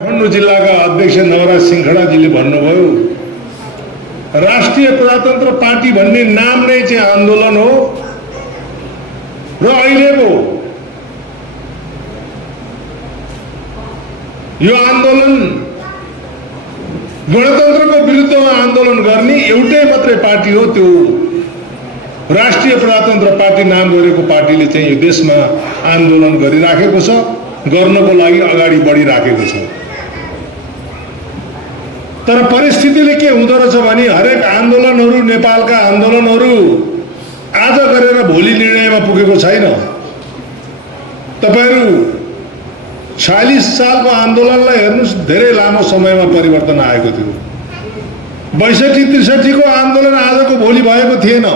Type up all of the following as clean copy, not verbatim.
काठमाडौँ जिल्लाका अध्यक्ष नवराज सिंहखडाजीले भन्नुभयो राष्ट्रिय प्रजातन्त्र पार्टी भन्ने नाम नै चाहिँ आन्दोलन हो र अहिलेको यो आन्दोलन गणतन्त्रको विरुद्धमा आन्दोलन गर्ने एउटै मात्रै पार्टी हो, त्यो राष्ट्रिय प्रजातन्त्र पार्टी नाम गरेको पार्टीले चाहिँ यो देशमा आन्दोलन गरिराखेको छ, गर्नको लागि अगाडि बढिराखेको छ। तर परिस्थितिले के हुँदो रहेछ भने हरेक आन्दोलनहरू, नेपालका आन्दोलनहरू आज गरेर भोलि निर्णयमा पुगेको छैन। तपाईहरु 46 सालको आन्दोलनलाई हेर्नुस्, धेरै लामो समयमा परिवर्तन आएको थियो। 62-63 को आन्दोलन आजको भोलि भएको थिएन।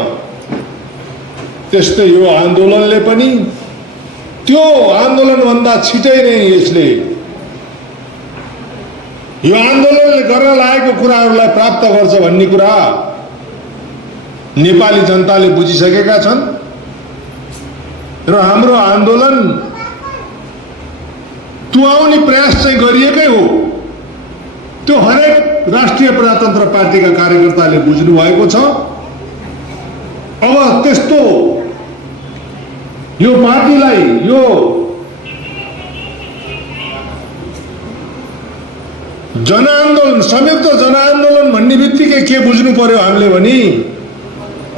त्यस्तै यो आन्दोलनले पनि त्यो आन्दोलन भन्दा छिटै नै यसले यो आन्दोलनले गर्न लागेको कुराहरूलाई प्राप्त गर्छ भन्ने कुरा नेपाली जनताले बुझिसकेका छन् र हाम्रो आन्दोलन तुआउने प्रयास चाहिँ गरिएकै हो। त्यो हरेक राष्ट्रिय प्रजातन्त्र पार्टीका कार्यकर्ताले बुझ्नु भएको छ। अब त्यस्तो यो पार्टीलाई यो जनआन्दोलन, संयुक्त जनआन्दोलन भन्ने बित्तिकै के बुझ्नु पर्यो हामीले भने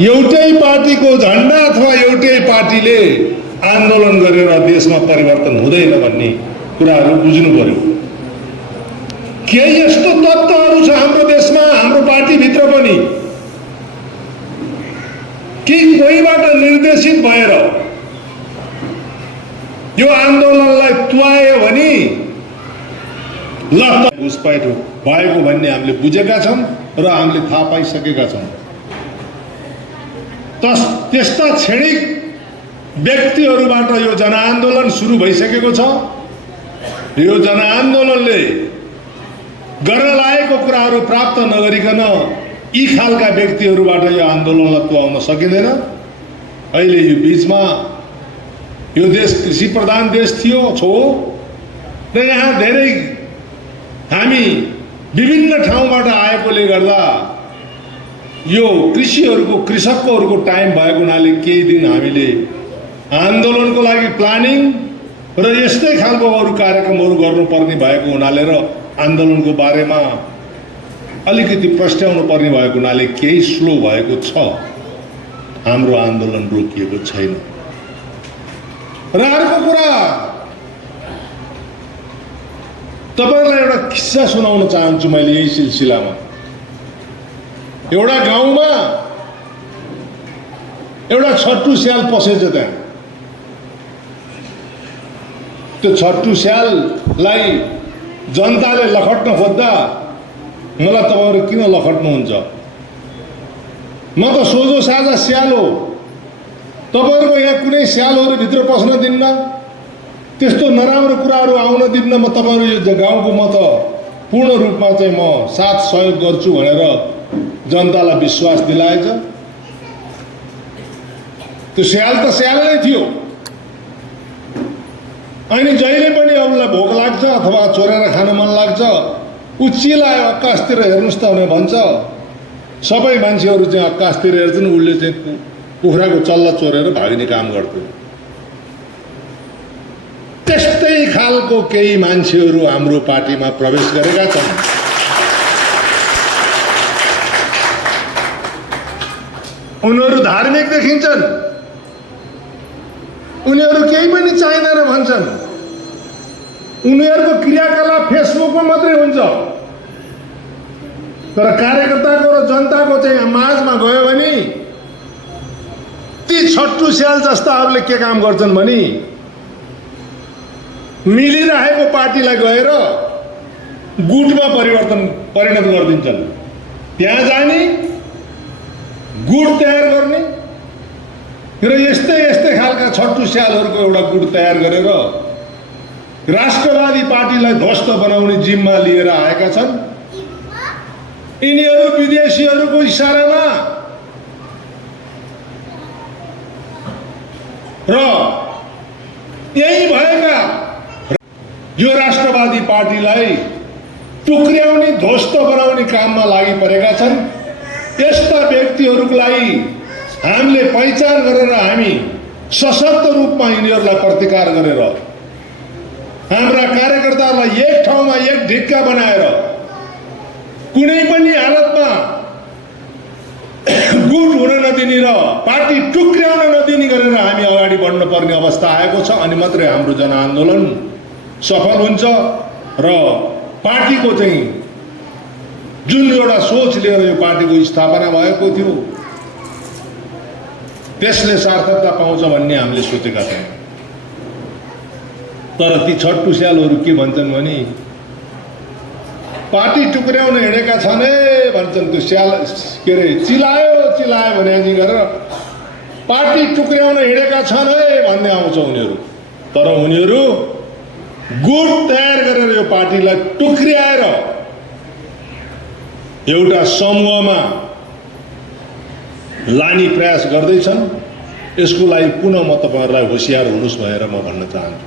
एउटै पार्टीको झण्डा अथवा एउटै पार्टीले आन्दोलन गरेर देशमा परिवर्तन हुँदैन भन्ने कुराहरू बुझ्नु पर्यो। केही यस्तो तत्त्वहरू छ हाम्रो देशमा, हाम्रो पार्टीभित्र पनि कि कोहीबाट निर्देशित भएर यो आन्दोलनलाई तुवायो भने ल घुसपैठ भएको भन्ने हामीले बुझेका छौं र हामीले थाहा पाइसकेका छौं। त्यस्ता क्षणिक व्यक्तिहरूबाट यो जनआन्दोलन सुरु भइसकेको छ। यो जनआन्दोलनले गर्न लागेको कुराहरू प्राप्त नगरिकन यी खालका व्यक्तिहरूबाट यो आन्दोलनलाई तुवाउन सकिँदैन। अहिले यो बीचमा यो देश कृषि प्रधान देश थियो र यहाँ धेरै हामी विभिन्न ठाउँबाट आएकोले गर्दा यो कृषकहरूको टाइम भएको हुनाले केही दिन हामीले आन्दोलनको लागि प्लानिङ र यस्तै खालको अरू कार्यक्रमहरू गर्नुपर्ने भएको हुनाले र आन्दोलनको बारेमा अलिकति प्रस्ट्याउनु पर्ने भएको हुनाले केही स्लो भएको छ। हाम्रो आन्दोलन रोकिएको छैन। र अर्को कुरा, तपाईहरुलाई एउटा किस्सा सुनाउन चाहन्छु मैले यही सिलसिलामा। एउटा गाउँमा एउटा छट्टु स्याल पसेछ। त्यहाँ त्यो छट्टु स्याललाई जनताले लखट्न खोज्दा मलाई तपाईहरु किन लखट्नुहुन्छ? म त सोझो साझा स्याल हो, तपाईहरुको यहाँ कुनै स्यालहरु भित्र पस्न दिन्न, त्यस्तो नराम्रो कुराहरू आउन दिन्न। म तपाईहरु यो गाउँको म त पूर्ण रूपमा चाहिँ म साथ सहयोग गर्छु भनेर जनतालाई विश्वास दिलाएछ। त्यो स्याल त स्याल नै थियो। अनि जहिले पनि अरूलाई भोक लाग्छ अथवा चोरेर खान मन लाग्छ, उ चिलायो आकाशतिर हेर्नुस् त भने भन्छ। सबै मान्छेहरू चाहिँ आकाशतिर हेर्छन्, उसले चाहिँ कुखुराको चल्ला चोरेर भाग्ने काम गर्थ्यो। त्यस्तै खालको केही मान्छेहरू हाम्रो पार्टीमा प्रवेश गरेका छन्। उनीहरू धार्मिक देखिन्छन्, उनीहरू केही पनि चाहिँदैन भन्छन्। उनीहरूको क्रियाकलाप फेसबुकमा मात्रै हुन्छ, तर कार्यकर्ताको र जनताको चाहिँ माझमा गयो भने ती छट्टु स्याल जस्ताहरूले के काम गर्छन् भने मिलिरहेको पार्टीलाई गएर गुटमा परिणत गरिदिन्छन्। त्यहाँ जाने, गुट तयार गर्ने र यस्तै खालका छट्टु स्यालहरूको एउटा गुट तयार गरेर राष्ट्रवादी पार्टीलाई ध्वस्त बनाउने जिम्मा लिएर आएका छन्। यिनीहरू विदेशीहरूको इशारामा र यही भएका यो राष्ट्रवादी पार्टीलाई टुक्र्याउने ध्वस्त बनाउने काममा लागि परेका छन्। यस्ता व्यक्तिहरूलाई हामीले पहिचान गरेर हामी सशक्त रूपमा यिनीहरूलाई प्रतिकार गरेर हाम्रा कार्यकर्ताहरूलाई एक ठाउँमा एक ढिक्का बनाएर कुनै पनि हालतमा गुट हुन नदिने र पार्टी टुक्र्याउन नदिने गरेर हामी अगाडि बढ्न पर्ने अवस्था आएको छ। अनि मात्रै हाम्रो जनआन्दोलन सफल हुन्छ र पार्टीको चाहिँ जुन एउटा सोच लिएर यो पार्टीको स्थापना भएको थियो त्यसले सार्थकता पाउँछ भन्ने हामीले सोचेका थियौँ। तर ती छटपुस्यालहरू के भन्छन् भने पार्टी टुक्र्याउन हिँडेका छन् भन्छन्। त्यो स्याल के अरे चिलायो भने गरेर पार्टी टुक्र्याउन हिँडेका छन् भन्ने आउँछ उनीहरू। तर उनीहरू गुट तयार गरेर यो पार्टीलाई टुक्र्याएर एउटा समूहमा लाने प्रयास गर्दैछन्। यसको लागि पुनः म तपाईहरुलाई होशियार हुनुस् भनेर म भन्न चाहन्छु।